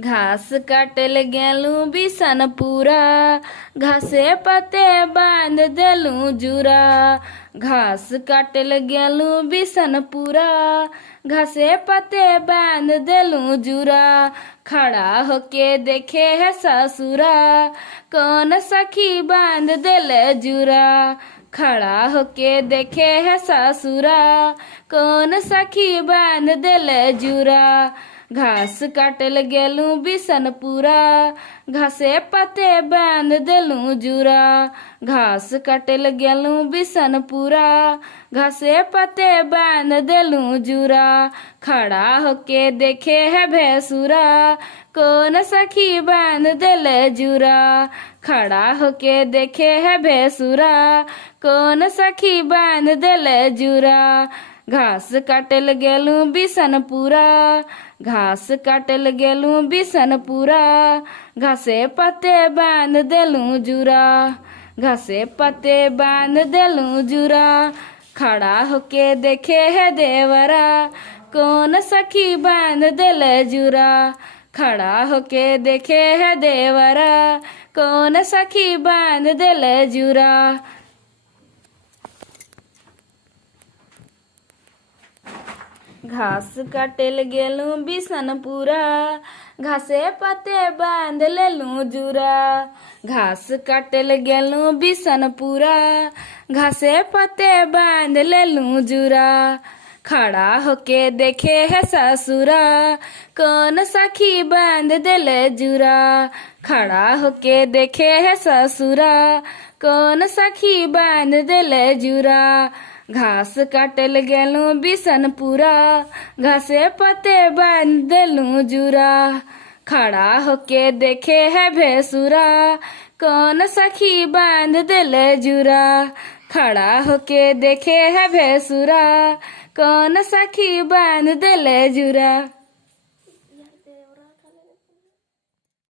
घास काटल गेलू बिसनपुरा, घासे पते बांध देलू जुरा। घास काटल गेलू बिसनपुरा, घासे पते बांध देलू जुरा। खड़ा होके देखे है ससुरा, कौन सखी बांध देले जुरा। खड़ा होके देखे है ससुरा, कौन सखी बांध देले जुरा। घास काटल गेलू बिसनपुरा, घासे पते बांध देलू जुरा। घास काटल गेलू बिसनपुरा, घासे पते बांध देलू जुरा। खड़ा होके देखे है भैंसुरा, कौन सखी बांध देले जुरा। खड़ा होके देखे है भैंसुरा, कौन सखी बांध देले जुरा। घास काटल गेलू बिसनपुरा, घास काटल गेलू बिसनपुरा, घासे पते बांध देलू जुरा। घासे पते बांध देलू जुरा। खड़ा होके देखे है देवरा, कौन सखी बांध देले जुरा। खड़ा होके देखे है देवरा, कौन सखी बांध देले जुरा। घास काटल गेलू बिसनपुरा, घासे पते बांध लेलू जुरा। घास काटल गेलू बिसनपुरा, घासे पते बांध लेलू जुरा। खड़ा होके देखे है ससुरा, कौन सखी बांध देले जुरा। खड़ा होके देखे है ससुरा, कौन सखी बांध देले जुरा। घास काटल गेलू बिसनपुरा, घासे पते बांध देलू जुरा। खड़ा होके देखे है भैंसुरा, कौन सखी बांध देले जुरा। खड़ा होके देखे है भैंसुरा, कौन सखी बांध देले जुरा।